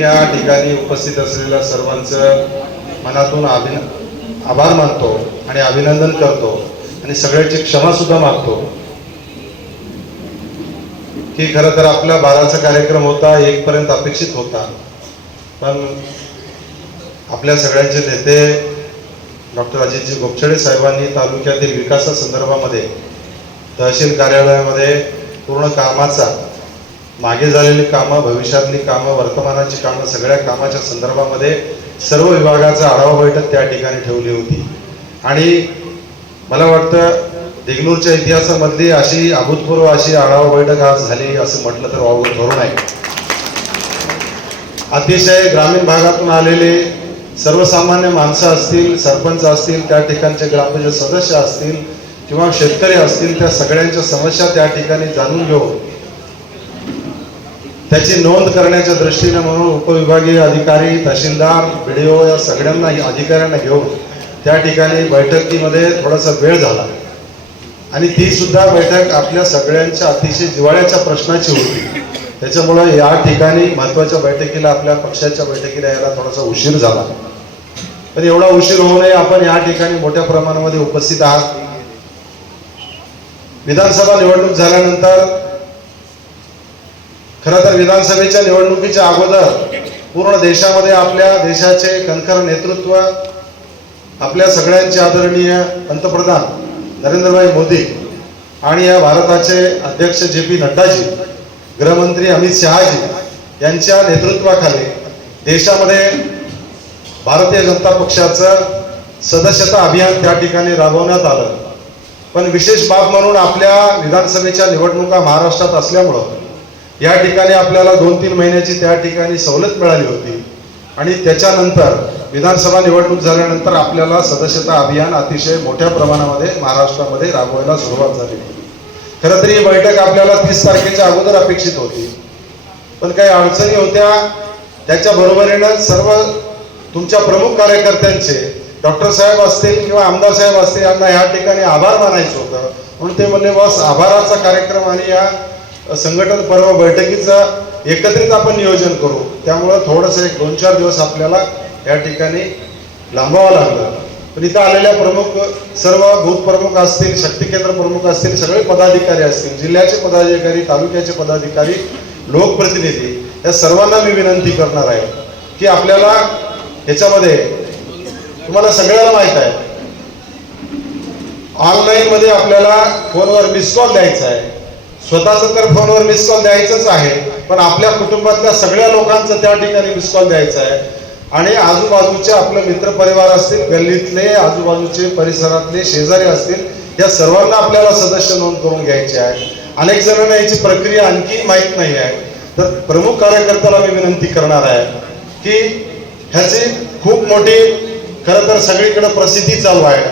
या ठिकाणी उपस्थित असलेल्या सर्वांचं मनातून अभिन आभार मानतो आणि अभिनंदन करतो आणि सगळ्याची क्षमा सुद्धा मागतो. की खरं तर आपला बाराचा कार्यक्रम होता एक पर्यंत अपेक्षित होता. पण आपल्या सगळ्यांचे नेते डॉक्टर अजितजी गोपछडे साहेबांनी तालुक्यातील विकासासंदर्भामध्ये तहसील कार्यालयामध्ये पूर्ण कामाचा मागे झालेली कामं भविष्यातली कामं वर्तमानाची कामं सगळ्या कामाच्या संदर्भामध्ये सर्व विभागाचा आढावा बैठक त्या ठिकाणी ठेवली होती. आणि मला वाटतं देगलूरच्या इतिहासामधली अशी अभूतपूर्व अशी आढावा बैठक आज झाली असं म्हटलं तर वावून धरून आहे अतिशय ग्रामीण भागातून आलेले सर्वसामान्य माणसं असतील सरपंच असतील त्या ठिकाणचे ग्रामपंचायत सदस्य असतील किंवा शेतकरी असतील त्या सगळ्यांच्या समस्या त्या ठिकाणी जाणून घेऊन त्याची नोंद करण्याच्या दृष्टीने म्हणून उपविभागीय अधिकारी तहसीलदार बीडीओ या सगळ्यांना अधिकाऱ्यांना घेऊन त्या ठिकाणी बैठकीमध्ये थोडासा वेळ झाला. आणि ती सुद्धा बैठक आपल्या सगळ्यांच्या अतिशय जिवाळ्याच्या प्रश्नाची होती. त्याच्यामुळं या ठिकाणी महत्त्वाच्या बैठकीला आपल्या पक्षाच्या बैठकीला यायला थोडासा उशीर झाला. पण एवढा उशीर होऊ नये आपण या ठिकाणी मोठ्या प्रमाणामध्ये उपस्थित आहात. विधानसभा निवडणूक झाल्यानंतर खरं तर विधानसभेच्या निवडणुकीच्या अगोदर पूर्ण देशामध्ये आपल्या देशाचे कणखर नेतृत्व आपल्या सगळ्यांचे आदरणीय पंतप्रधान नरेंद्रभाई मोदी आणि या भारताचे अध्यक्ष जे पी नड्डाजी गृहमंत्री अमित शहाजी यांच्या नेतृत्वाखाली देशामध्ये भारतीय जनता पक्षाचं सदस्यता अभियान त्या ठिकाणी राबवण्यात आलं. पण विशेष बाब म्हणून आपल्या विधानसभेच्या निवडणुका महाराष्ट्रात असल्यामुळं या ठिकाणी आपल्याला दोन तीन महिन्याची त्या ठिकाणी सवलत मिळाली होती. आणि त्याच्यानंतर विधानसभा निवडणूक झाल्यानंतर आपल्याला सदस्यता अभियान अतिशय मोठ्या प्रमाणामध्ये महाराष्ट्रामध्ये राबवायला सुरुवात झाली. खरं तरी ही बैठक आपल्याला तीस तारखेच्या अगोदर अपेक्षित होती. पण काही अडचणी होत्या. त्याच्या बरोबरीनं सर्व तुमच्या प्रमुख कार्यकर्त्यांचे डॉक्टर साहेब असतील किंवा आमदार साहेब असतील यांना या ठिकाणी आभार मानायचं होतं. म्हणून ते म्हणले बस आभाराचा कार्यक्रम आणि या संघटन पर्व बैठकीचं एकत्रित आपण नियोजन करू. त्यामुळं थोडंसं एक दोन चार दिवस आपल्याला या ठिकाणी लांबावं लागलं. पण इथं आलेल्या प्रमुख सर्व बूथ प्रमुख असतील शक्ती केंद्र प्रमुख असतील सगळे पदाधिकारी असतील जिल्ह्याचे पदाधिकारी तालुक्याचे पदाधिकारी लोकप्रतिनिधी या सर्वांना मी विनंती करणार आहे की आपल्याला ह्याच्यामध्ये तुम्हाला सगळ्याला माहीत आहे. ऑनलाईनमध्ये आपल्याला फोनवर मिस कॉल द्यायचा आहे. स्वतःच तर फोनवर मिस कॉल द्यायचंच आहे पण आपल्या कुटुंबातल्या सगळ्या लोकांचं त्या ठिकाणी मिस कॉल द्यायचा आहे. आणि आजूबाजूचे आपले मित्र परिवार असतील गल्लीतले आजूबाजूचे परिसरातले शेजारी असतील या सर्वांना आपल्याला सदस्य नोंद करून घ्यायचे आहे अनेक जणांना याची प्रक्रिया आणखी माहीत नाही आहे. तर प्रमुख कार्यकर्त्याला मी विनंती करणार आहे की ह्याची खूप मोठी खरं तर सगळीकडे प्रसिद्धी चालू आहे.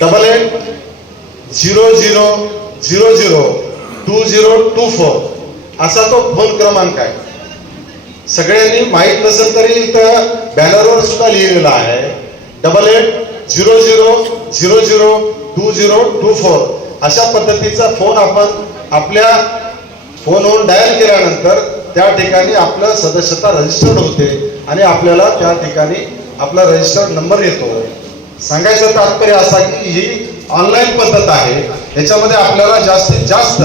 Double eight zero zero zero zero two zero two four. असा तो फोन क्रमांक आहे. सगळ्यांनी माहीत नसेल तरी इथं बॅनरवर सुद्धा लिहिलेला आहे. Double eight zero zero zero zero two zero two four. अशा पद्धतीचा फोन आपण आपल्या फोनवरून डायल केल्यानंतर त्या ठिकाणी आपलं सदस्यता रजिस्टर्ड होते आणि आपल्याला त्या ठिकाणी आपला रजिस्टर्ड नंबर येतो. सांगायचं तात्पर्य असा की ही ऑनलाईन पद्धत आहे. याच्यामध्ये आपल्याला जास्तीत जास्त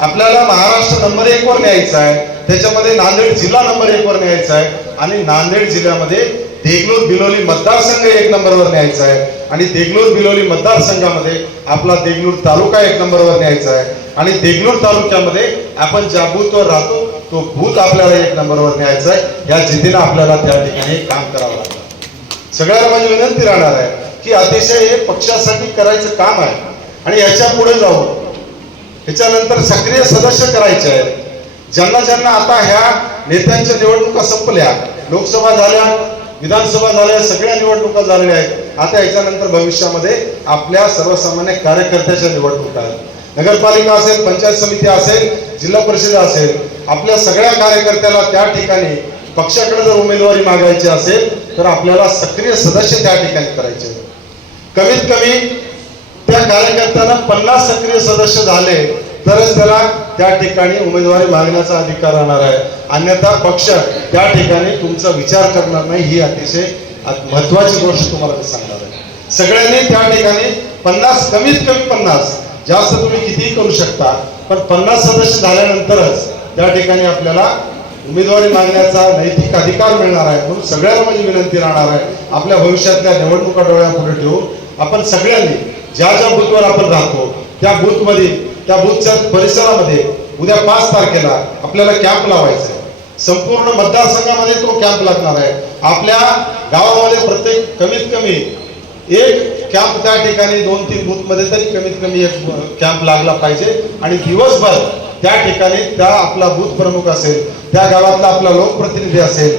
आपल्याला महाराष्ट्र नंबर एक वर न्यायचा आहे. त्याच्यामध्ये नांदेड जिल्हा नंबर एक वर न्यायचा आहे. आणि नांदेड जिल्ह्यामध्ये देगलूर बिलोली मतदारसंघ एक नंबरवर न्यायचा आहे. आणि देगलूर बिलोली मतदारसंघामध्ये आपला देगलूर तालुका एक नंबरवर न्यायचा आहे. आणि देगलूर तालुक्यामध्ये आपण ज्या बूथवर राहतो तो बूथ आपल्याला एक नंबरवर न्यायचा आहे. या जिद्दीनं आपल्याला त्या ठिकाणी काम करावं लागतं. सगळ्याला माझी विनंती राहणार आहे की अतिशय हे पक्षासाठी करायचं काम आहे. आणि याच्यापुढे जाऊ ह्याच्यानंतर सक्रिय सदस्य करायचे आहेत. ज्यांना ज्यांना आता ह्या नेत्यांच्या निवडणुका संपल्या लोकसभा झाल्या विधानसभा झाल्या सगळ्या निवडणुका झालेल्या आहेत. आता याच्यानंतर भविष्यामध्ये आपल्या सर्वसामान्य कार्यकर्त्याच्या निवडणुका आहेत. नगरपालिका असेल पंचायत समिती असेल जिल्हा परिषद असेल आपल्या सगळ्या कार्यकर्त्याला त्या ठिकाणी पक्षाकडे जर उमेदवारी मागायची असेल तर आपल्याला सक्रिय सदस्य त्या ठिकाणी करायचे कमीत कमी त्या कार्यकर्त्यांना पन्नास सक्रिय सदस्य झाले तरच त्याला त्या ठिकाणी उमेदवारी मागण्याचा अधिकार राहणार आहे. अन्यथा पक्ष त्या ठिकाणी तुमचा विचार करणार नाही ही अतिशय महत्वाची गोष्ट तुम्हाला मी सांगणार आहे. सगळ्यांनी त्या ठिकाणी पन्नास कमीत कमी पन्नास जास्त तुम्ही कितीही करू शकता पण पन्नास सदस्य झाल्यानंतरच त्या ठिकाणी आपल्याला उमेदवारी मागण्याचा नैतिक अधिकार मिळणार आहे म्हणून सगळ्यांना माझी विनंती राहणार आहे. आपल्या भविष्यातल्या निवडणुका डोळ्यापुढे ठेवून आपण सगळ्यांनी ज्या ज्या बूथवर आपण राहतो त्या बूथमध्ये त्या बूथच्या परिसरामध्ये उद्या पाच तारखेला आपल्याला कॅम्प लावायचा आहे संपूर्ण मतदारसंघामध्ये तो कॅम्प लागणार आहे. आपल्या गावामध्ये प्रत्येक कमीत कमी एक कॅम्प त्या ठिकाणी दोन तीन बूथमध्ये तरी कमीत कमी एक कॅम्प लागला पाहिजे. आणि दिवसभर त्या ठिकाणी त्या आपला बूथ प्रमुख असेल त्या गावातला आपला लोकप्रतिनिधी असेल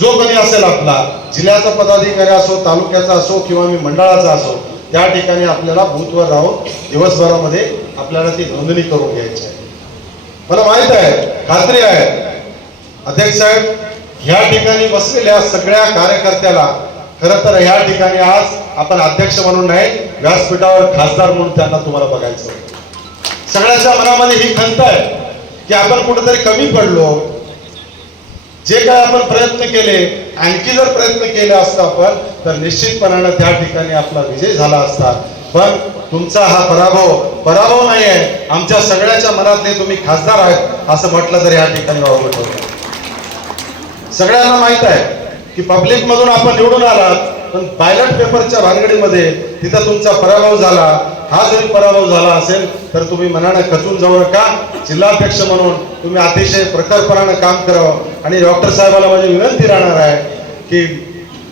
जो कोणी असेल आपला जिल्ह्याचा पदाधिकारी असो तालुक्याचा असो किंवा मी मंडळाचा असो त्या ठिकाणी आपल्याला बूथवर राहून दिवसभरामध्ये आपल्याला ती नोंदणी करून घ्यायची आहे. मला माहीत आहे खात्री आहे. अध्यक्ष साहेब ह्या ठिकाणी बसलेल्या सगळ्या कार्यकर्त्याला खरं तर ह्या ठिकाणी आज आपण अध्यक्ष म्हणून नाही व्यासपीठावर खासदार म्हणून त्यांना तुम्हाला बघायचं सगळ्याच्या मनामध्ये ही खंत आहे की आपण कुठेतरी कमी पडलो जे काय आपण प्रयत्न केले आणखी जर प्रयत्न केले असता आपण तर निश्चितपणानं त्या ठिकाणी आपला विजय झाला असता. पण तुमचा हा पराभव पराभव नाही आहे. आमच्या सगळ्याच्या मनातले तुम्ही खासदार आहेत असं म्हटलं तर या ठिकाणी वावगत होतं सगळ्यांना माहीत आहे की पब्लिक मधून आपण निवडून आलात पण पायलट पेपरच्या भानगडीमध्ये तिथं तुमचा पराभव झाला. हा जरी पराभव झाला असेल तर तुम्ही मनाने खचून जाऊ नका. जिल्हाध्यक्ष म्हणून तुम्ही अतिशय प्रखरपणानं काम करावं. आणि डॉक्टर साहेबाला माझी विनंती राहणार आहे की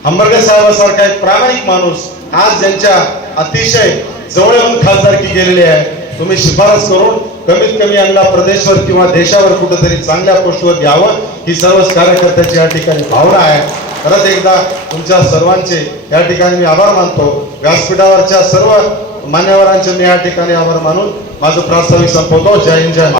हंबर्गे साहेबासारखा एक प्रामाणिक माणूस आज ज्यांच्या अतिशय जवळ येऊन खासदारकी गेलेली आहे तुम्ही शिफारस करून कमीत कमी यांना प्रदेशवर किंवा देशावर कुठेतरी चांगल्या पोस्टवर घ्यावं ही सर्वच कार्यकर्त्याची या ठिकाणी भावना आहे. परत एकदा तुमच्या सर्वांचे या ठिकाणी मी आभार मानतो. व्यासपीठावरच्या सर्व मान्यवरांचे मी या ठिकाणी आभार मानून माझं प्रास्ताविक संपवतो. जय हिंद जय